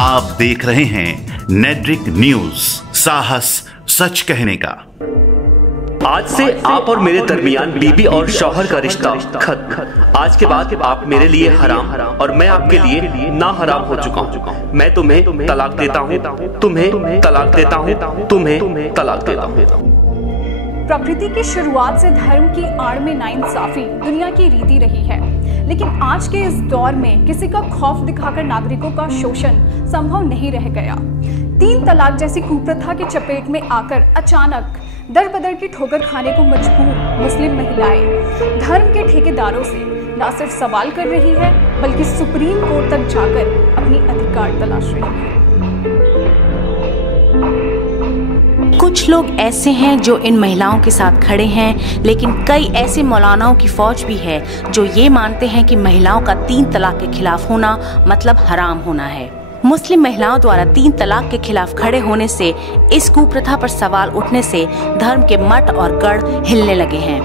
आप देख रहे हैं नेट्रिक न्यूज, साहस सच कहने का। आज से आप और मेरे दरमियान बीबी और शौहर का रिश्ता खत्म। आज के बाद आप मेरे लिए हराम और मैं आपके लिए ना हराम हो चुका हूँ। मैं तुम्हें तलाक देता हूँ, तुम्हें तलाक देता हूँ, तुम्हें तलाक देता हूँ। प्रकृति की शुरुआत से धर्म की आड़ में नाइंसाफी दुनिया की रीति रही है, लेकिन आज के इस दौर में किसी का खौफ दिखाकर नागरिकों का शोषण संभव नहीं रह गया। 3 तलाक जैसी कुप्रथा की चपेट में आकर अचानक दर बदर की ठोकर खाने को मजबूर मुस्लिम महिलाएं धर्म के ठेकेदारों से न सिर्फ सवाल कर रही है, बल्कि सुप्रीम कोर्ट तक जाकर अपनी अधिकार तलाश रही है। कुछ लोग ऐसे हैं जो इन महिलाओं के साथ खड़े हैं, लेकिन कई ऐसे मौलानाओं की फौज भी है जो ये मानते हैं कि महिलाओं का 3 तलाक के खिलाफ होना मतलब हराम होना है। मुस्लिम महिलाओं द्वारा 3 तलाक के खिलाफ खड़े होने से, इस कुप्रथा पर सवाल उठने से धर्म के मठ और गढ़ हिलने लगे हैं।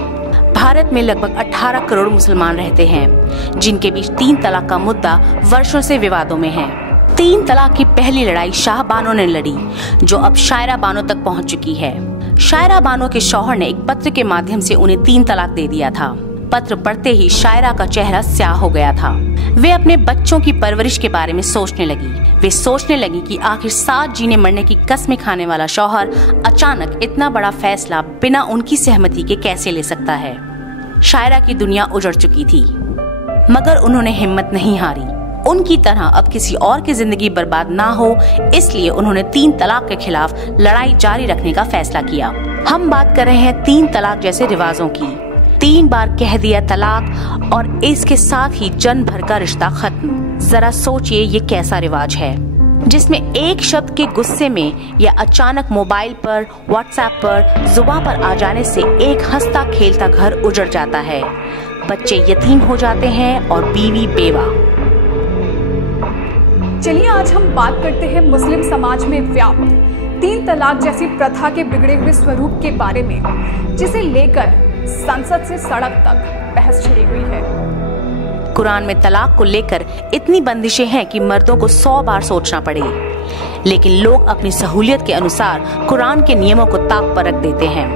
भारत में लगभग 18 करोड़ मुसलमान रहते हैं, जिनके बीच 3 तलाक का मुद्दा वर्षों से विवादों में है। 3 तलाक की पहली लड़ाई शाह बानो ने लड़ी, जो अब शायरा बानो तक पहुंच चुकी है। शायरा बानो के शौहर ने एक पत्र के माध्यम से उन्हें 3 तलाक दे दिया था। पत्र पढ़ते ही शायरा का चेहरा स्याह हो गया था। वे अपने बच्चों की परवरिश के बारे में सोचने लगी। वे सोचने लगी कि आखिर साथ जीने मरने की कसमें खाने वाला शौहर अचानक इतना बड़ा फैसला बिना उनकी सहमति के कैसे ले सकता है। शायरा की दुनिया उजड़ चुकी थी, मगर उन्होंने हिम्मत नहीं हारी। उनकी तरह अब किसी और की जिंदगी बर्बाद ना हो, इसलिए उन्होंने 3 तलाक के खिलाफ लड़ाई जारी रखने का फैसला किया। हम बात कर रहे हैं 3 तलाक जैसे रिवाजों की। 3 बार कह दिया तलाक और इसके साथ ही जन्म भर का रिश्ता खत्म। जरा सोचिए ये कैसा रिवाज है, जिसमें एक शब्द के गुस्से में या अचानक मोबाइल पर, व्हाट्सएप पर, जुबान पर आ जाने से एक हंसता खेलता घर उजड़ जाता है। बच्चे यतीम हो जाते हैं और बीवी बेवा। चलिए आज हम बात करते हैं मुस्लिम समाज में व्याप्त 3 तलाक जैसी प्रथा के बिगड़े हुए स्वरूप के बारे में, जिसे लेकर संसद से सड़क तक बहस छिड़ी हुई है। कुरान में तलाक को लेकर इतनी बंदिशें हैं कि मर्दों को 100 बार सोचना पड़े, लेकिन लोग अपनी सहूलियत के अनुसार कुरान के नियमों को ताक पर रख देते हैं।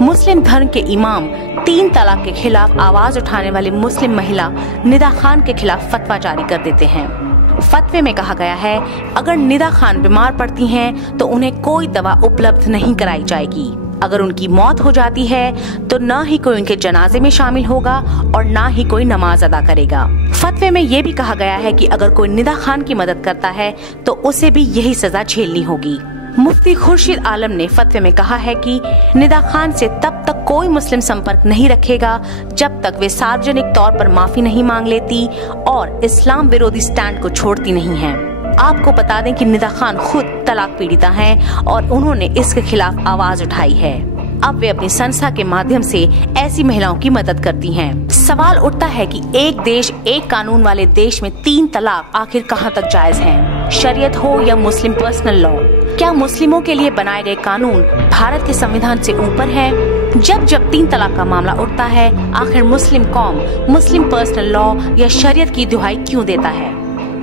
मुस्लिम धर्म के इमाम 3 तलाक के खिलाफ आवाज उठाने वाली मुस्लिम महिला निदा खान के खिलाफ फतवा जारी कर देते हैं। फतवे में कहा गया है, अगर निदा खान बीमार पड़ती हैं तो उन्हें कोई दवा उपलब्ध नहीं कराई जाएगी। अगर उनकी मौत हो जाती है तो न ही कोई उनके जनाजे में शामिल होगा और न ही कोई नमाज अदा करेगा। फतवे में ये भी कहा गया है कि अगर कोई निदा खान की मदद करता है तो उसे भी यही सजा झेलनी होगी। मुफ्ती खुर्शीद आलम ने फतवे में कहा है कि निदा खान से तब तक कोई मुस्लिम संपर्क नहीं रखेगा जब तक वे सार्वजनिक तौर पर माफी नहीं मांग लेती और इस्लाम विरोधी स्टैंड को छोड़ती नहीं है। आपको बता दें कि निदा खान खुद तलाक पीड़िता हैं और उन्होंने इसके खिलाफ आवाज उठाई है। अब वे अपनी संस्था के माध्यम से ऐसी महिलाओं की मदद करती हैं। सवाल उठता है कि एक देश एक कानून वाले देश में 3 तलाक आखिर कहां तक जायज हैं? शरीयत हो या मुस्लिम पर्सनल लॉ, क्या मुस्लिमों के लिए बनाए गए कानून भारत के संविधान से ऊपर है? जब 3 तलाक का मामला उठता है, आखिर मुस्लिम कौम मुस्लिम पर्सनल लॉ या शरीयत की दुहाई क्यों देता है?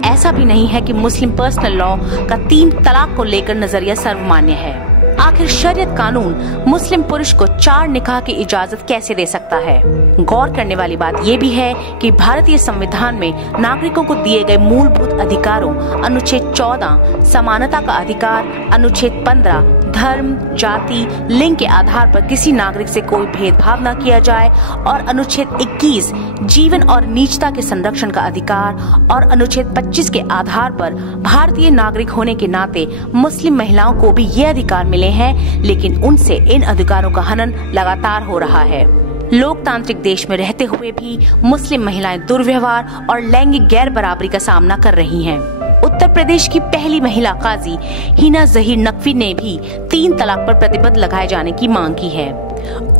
ऐसा भी नहीं है कि मुस्लिम पर्सनल लॉ का 3 तलाक को लेकर नजरिया सर्वमान्य है। आखिर शरीयत कानून मुस्लिम पुरुष को 4 निकाह की इजाजत कैसे दे सकता है? गौर करने वाली बात यह भी है कि भारतीय संविधान में नागरिकों को दिए गए मूलभूत अधिकारों अनुच्छेद 14 समानता का अधिकार, अनुच्छेद 15 धर्म, जाति, लिंग के आधार पर किसी नागरिक से कोई भेदभाव न किया जाए और अनुच्छेद 21 जीवन और निजता के संरक्षण का अधिकार और अनुच्छेद 25 के आधार पर भारतीय नागरिक होने के नाते मुस्लिम महिलाओं को भी ये अधिकार मिले हैं, लेकिन उनसे इन अधिकारों का हनन लगातार हो रहा है। लोकतांत्रिक देश में रहते हुए भी मुस्लिम महिलाएं दुर्व्यवहार और लैंगिक गैर बराबरी का सामना कर रही हैं। उत्तर प्रदेश की पहली महिला काजी हिना जहीर नकवी ने भी 3 तलाक पर प्रतिबंध लगाए जाने की मांग की है।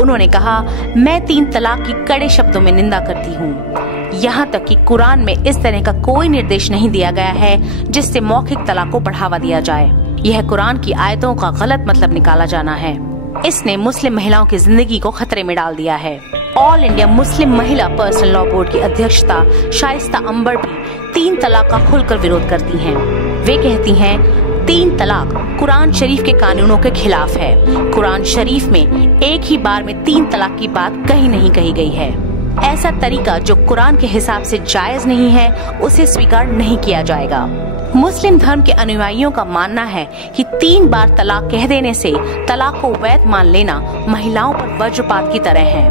उन्होंने कहा, मैं 3 तलाक की कड़े शब्दों में निंदा करती हूँ। यहाँ तक कि कुरान में इस तरह का कोई निर्देश नहीं दिया गया है जिससे मौखिक तलाक को बढ़ावा दिया जाए। यह कुरान की आयतों का गलत मतलब निकाला जाना है। इसने मुस्लिम महिलाओं की जिंदगी को खतरे में डाल दिया है। ऑल इंडिया मुस्लिम महिला पर्सनल लॉ बोर्ड की अध्यक्षता शाइस्ता अंबर भी 3 तलाक का खुलकर विरोध करती हैं। वे कहती हैं 3 तलाक कुरान शरीफ के कानूनों के खिलाफ है। कुरान शरीफ में एक ही बार में 3 तलाक की बात कहीं नहीं कही गई है। ऐसा तरीका जो कुरान के हिसाब से जायज नहीं है, उसे स्वीकार नहीं किया जाएगा। मुस्लिम धर्म के अनुयायियों का मानना है कि 3 बार तलाक कह देने से तलाक को वैध मान लेना महिलाओं पर वज्रपात की तरह है।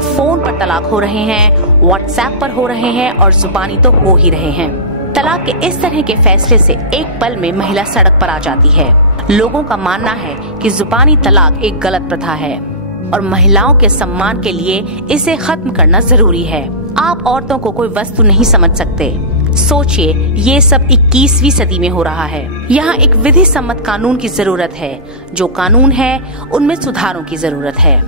फोन पर तलाक हो रहे हैं, व्हाट्सएप पर हो रहे हैं और जुबानी तो हो ही रहे हैं। तलाक के इस तरह के फैसले से एक पल में महिला सड़क पर आ जाती है। लोगों का मानना है कि जुबानी तलाक एक गलत प्रथा है और महिलाओं के सम्मान के लिए इसे खत्म करना जरूरी है। आप औरतों को कोई वस्तु नहीं समझ सकते। सोचिए, ये सब 21वीं सदी में हो रहा है। यहाँ एक विधि सम्मत कानून की जरूरत है। जो कानून है उनमें सुधारों की जरूरत है।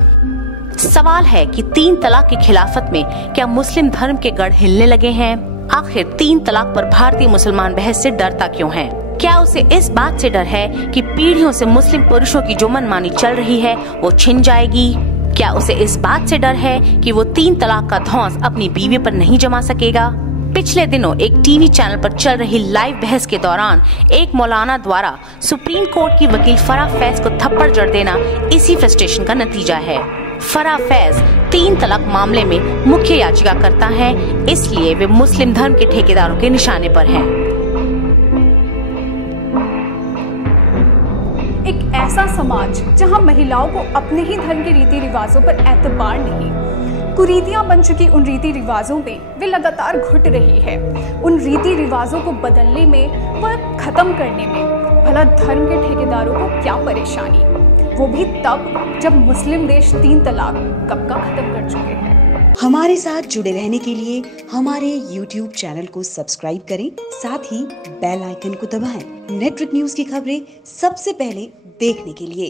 सवाल है कि 3 तलाक की खिलाफत में क्या मुस्लिम धर्म के गढ़ हिलने लगे हैं? आखिर 3 तलाक पर भारतीय मुसलमान बहस से डरता क्यों है? क्या उसे इस बात से डर है कि पीढ़ियों से मुस्लिम पुरुषों की जो मनमानी चल रही है वो छिन जाएगी? क्या उसे इस बात से डर है कि वो 3 तलाक का धौंस अपनी बीवी पर नहीं जमा सकेगा? पिछले दिनों एक टीवी चैनल पर चल रही लाइव बहस के दौरान एक मौलाना द्वारा सुप्रीम कोर्ट की वकील फराह फैज को थप्पड़ जड़ देना इसी फ्रस्ट्रेशन का नतीजा है। फराह फैज 3 तलाक मामले में मुख्य याचिकाकर्ता हैं, इसलिए वे मुस्लिम धर्म के ठेकेदारों के निशाने पर हैं। एक ऐसा समाज जहां महिलाओं को अपने ही धर्म के रीति रिवाजों पर एतबार नहीं, कुरीतियां बन चुकी उन रीति रिवाजों में वे लगातार घुट रही है। उन रीति रिवाजों को बदलने में व खत्म करने में भला धर्म के ठेकेदारों को क्या परेशानी, वो भी तब जब मुस्लिम देश 3 तलाक कब का खत्म कर चुके हैं। हमारे साथ जुड़े रहने के लिए हमारे YouTube चैनल को सब्सक्राइब करें, साथ ही बेल आइकन को दबाएं। नेटवर्क न्यूज की खबरें सबसे पहले देखने के लिए।